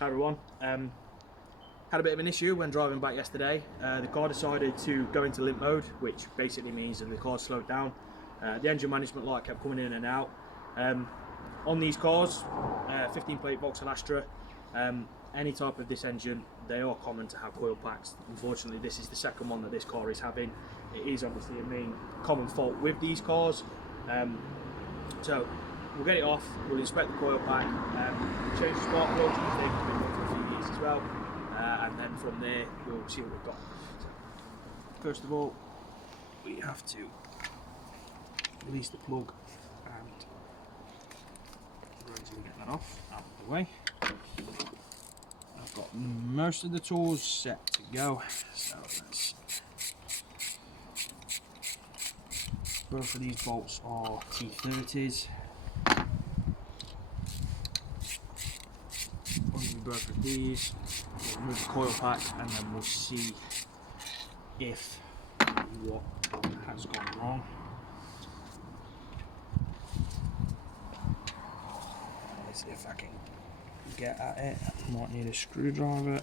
Hi everyone. Had a bit of an issue when driving back yesterday. The car decided to go into limp mode, which basically means that the car slowed down. The engine management light kept coming in and out. On these cars, 15 plate Vauxhall Astra, any type of this engine, they are common to have coil packs. Unfortunately, this is the second one that this car is having. It is obviously a main common fault with these cars. So we'll get it off, we'll inspect the coil pack, change the spark plugs, because they've been running for a few years as well, and then from there we'll see what we've got. So, first of all, we have to release the plug and gradually get that off, out of the way. I've got most of the tools set to go, so let's... Both of these bolts are T30s. Undo both of these, we'll remove the coil pack, and then we'll see if what has gone wrong. Let's see if I can get at it. Might need a screwdriver.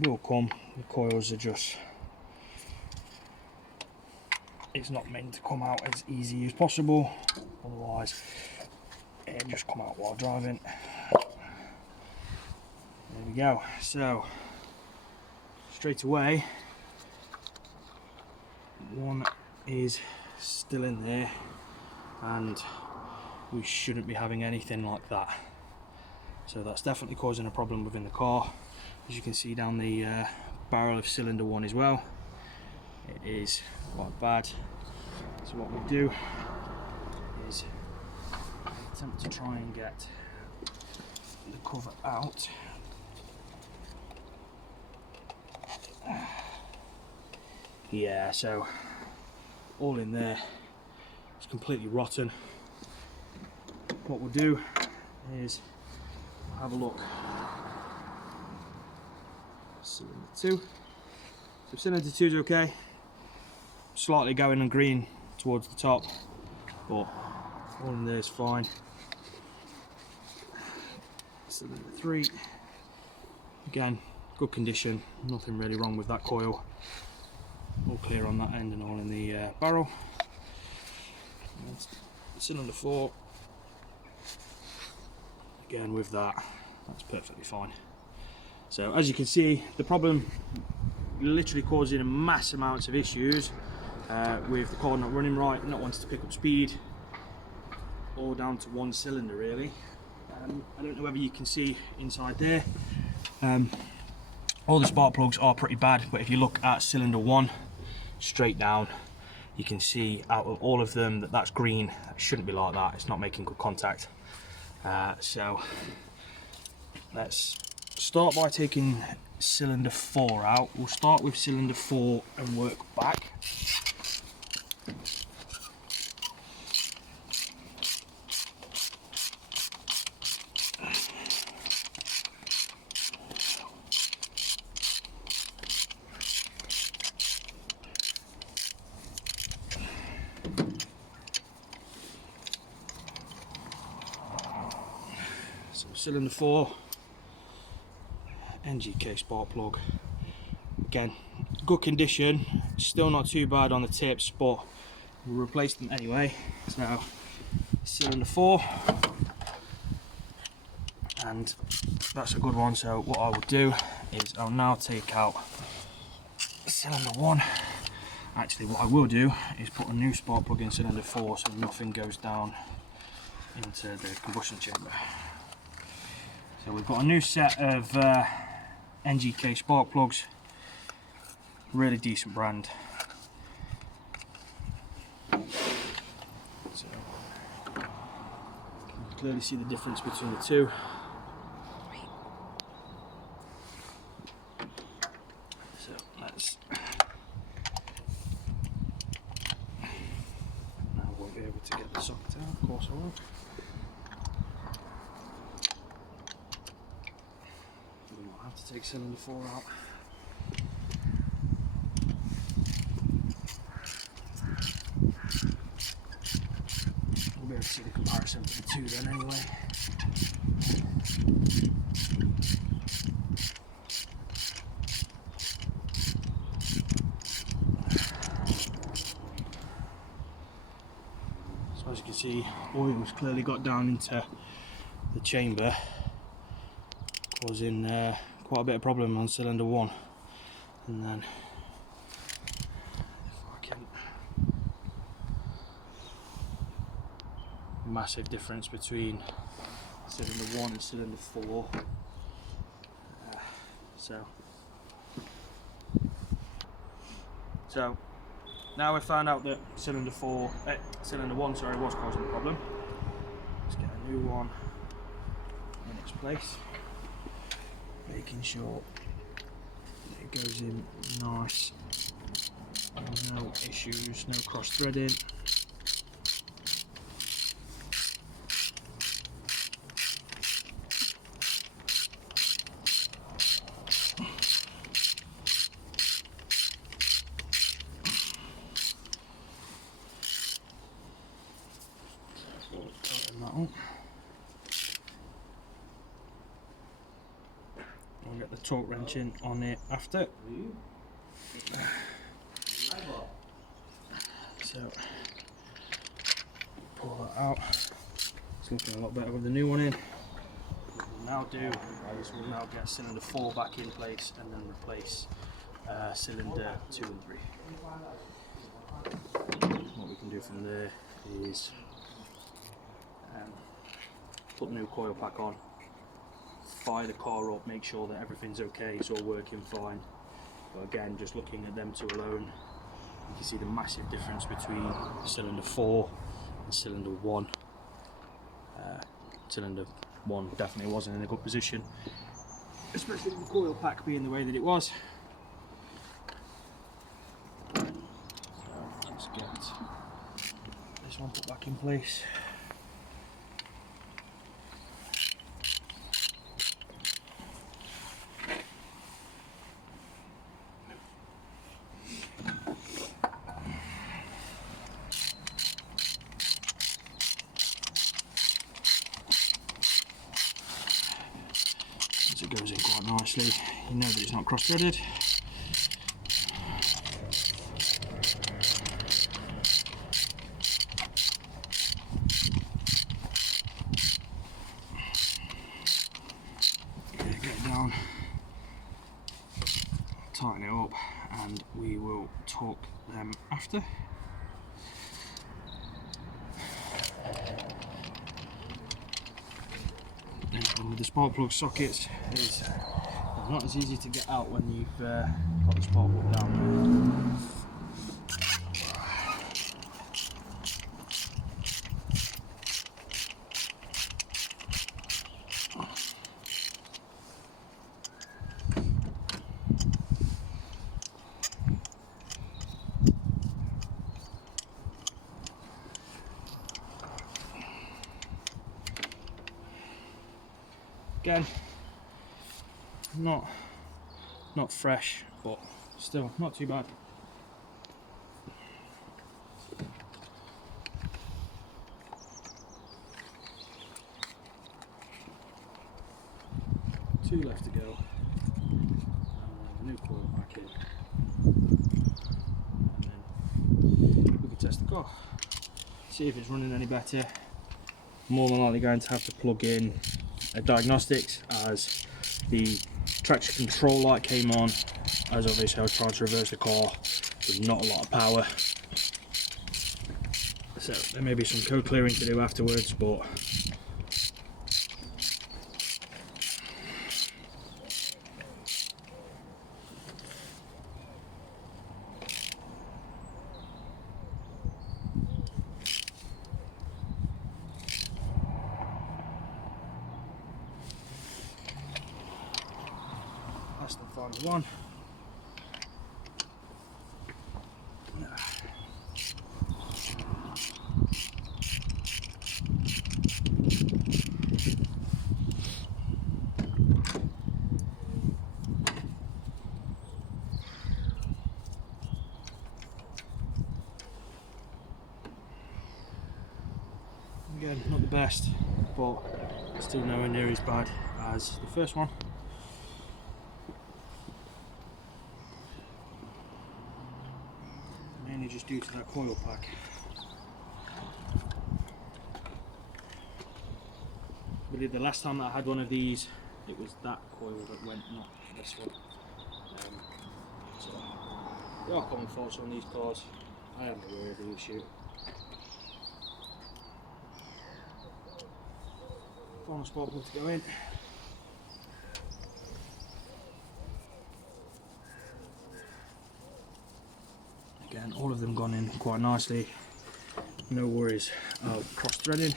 It will come, the coils are just, it's not meant to come out as easy as possible, otherwise it'll just come out while driving. There we go. So straight away, one is still in there, and we shouldn't be having anything like that. So that's definitely causing a problem within the car. As you can see down the barrel of cylinder 1 as well, it is quite bad. So what we do is attempt to try and get the cover out. Yeah, so all in there, it's completely rotten. What we'll do is have a look. Cylinder 2. So cylinder 2 is okay. Slightly going on green towards the top, but all in there is fine. Cylinder 3. Again, good condition. Nothing really wrong with that coil. All clear on that end and all in the barrel. And cylinder 4. Again, with that, that's perfectly fine. So as you can see, the problem literally causing a mass amounts of issues with the car not running right, not wanting to pick up speed, all down to one cylinder really. I don't know whether you can see inside there, all the spark plugs are pretty bad, but if you look at cylinder 1 straight down, you can see out of all of them that's green. It shouldn't be like that, it's not making good contact. So let's start by taking cylinder 4 out. We'll start with cylinder 4 and work back. So cylinder 4, NGK spark plug. Again, good condition, still not too bad on the tips, but we'll replace them anyway. So cylinder 4, and that's a good one. So what I will do is I'll now take out cylinder 1. Actually, what I will do is put a new spark plug in cylinder 4 so nothing goes down into the combustion chamber. So we've got a new set of NGK spark plugs, really decent brand. So you can clearly see the difference between the two. So let's, now I won't be able to get the socket out, of course I won't. We might have to take cylinder 4 out. 7.2 then anyway. So as you can see, oil's clearly got down into the chamber, causing quite a bit of problem on cylinder 1. And then massive difference between cylinder 1 and cylinder 4. So now we found out that cylinder 1 was causing the problem. Let's get a new one in its place, making sure it goes in nice, no issues, no cross threading. We'll get the torque wrench in on it after. So pull that out. It's looking a lot better with the new one in. What we'll now do is we'll now get cylinder 4 back in place and then replace cylinder 2 and 3. What we can do from there is put the new coil pack on, fire the car up, make sure that everything's okay, it's all working fine. But again, just looking at them two alone, you can see the massive difference between cylinder 4 and cylinder 1. Cylinder 1 definitely wasn't in a good position, especially with the coil pack being the way that it was. So let's get this one put back in place. It goes in quite nicely. You know that it's not cross-threaded. Get it down, tighten it up, and we will torque them after. And with the spark plug sockets, is not as easy to get out when you've got the spark plug down there. Again, not fresh, but still not too bad. Two left to go. New coil back in, and then we can test the car, see if it's running any better. More than likely going to have to plug in diagnostics, as the traction control light came on as obviously I was trying to reverse the car with not a lot of power. So there may be some code clearing to do afterwards, but that's the final one. Again, not the best, but still nowhere near as bad as the first one. Mainly just due to that coil pack. I believe the last time that I had one of these, it was that coil that went, not this one. So there are common faults on these cars. I am aware of the issue. Final spark plug to go in. Again, all of them gone in quite nicely. No worries of cross threading.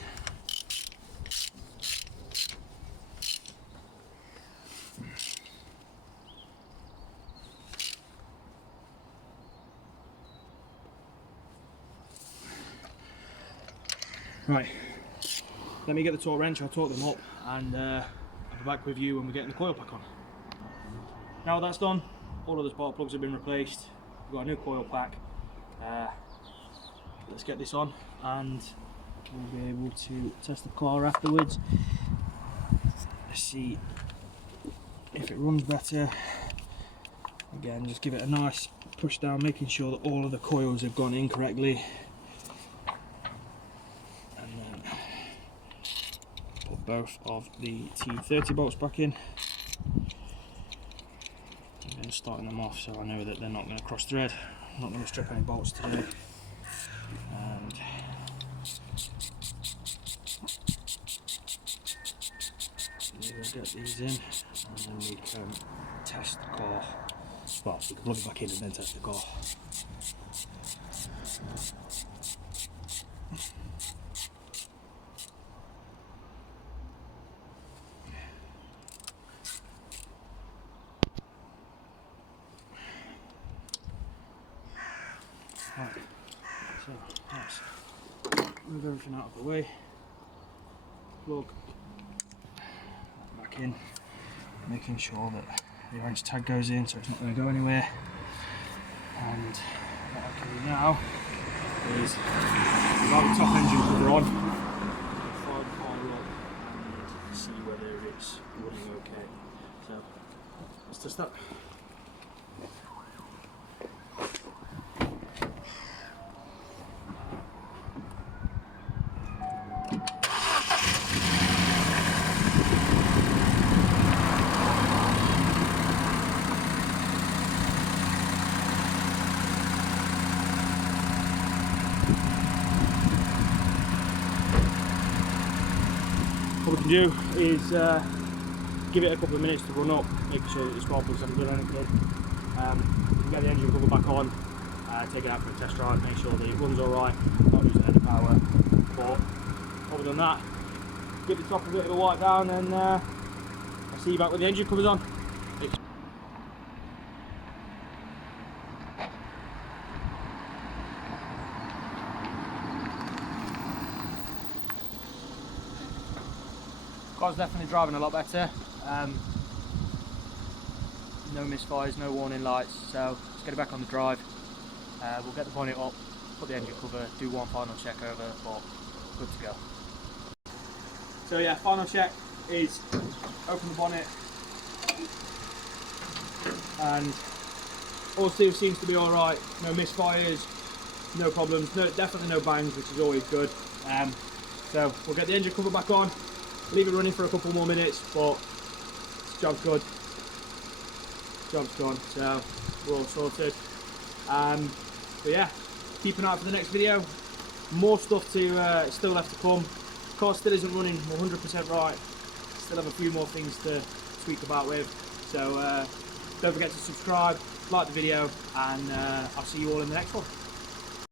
Right, let me get the torque wrench, I'll torque them up, and I'll be back with you when we're getting the coil pack on. Now that's done, all of the spark plugs have been replaced, we've got a new coil pack. Let's get this on and we'll be able to test the car afterwards. Let's see if it runs better. Again, just give it a nice push down, making sure that all of the coils have gone in correctly. Both of the T30 bolts back in. I'm just starting them off so I know that they're not going to cross thread. I'm not going to strip any bolts today. And we'll get these in and then we can test the car. Well, we can plug it back in and then test the car. Right, so let's move everything out of the way, plug that back in, making sure that the orange tag goes in so it's not going to go anywhere. And what I can do now is without the top engine cover on, fire the car up and see whether it's running okay. So let's test that. What we can do is give it a couple of minutes to run up, making sure that the spark plugs haven't done anything. We can get the engine cover back on, take it out for a test drive, make sure that it runs alright, not losing any power. But other than that, give the top a bit of a wipe down and I'll see you back when the engine cover's on. Car's definitely driving a lot better. No misfires, no warning lights, so let's get it back on the drive. We'll get the bonnet up, put the engine cover, do one final check over, but good to go. So yeah, final check is open the bonnet and all seems to be alright, no misfires, no problems, definitely no bangs, which is always good. So we'll get the engine cover back on, leave it running for a couple more minutes, but job's good. Job's gone, so we're all sorted. But yeah, keep an eye out for the next video. More stuff to still left to come. Car still isn't running 100% right. Still have a few more things to tweak about with. So don't forget to subscribe, like the video, and I'll see you all in the next one.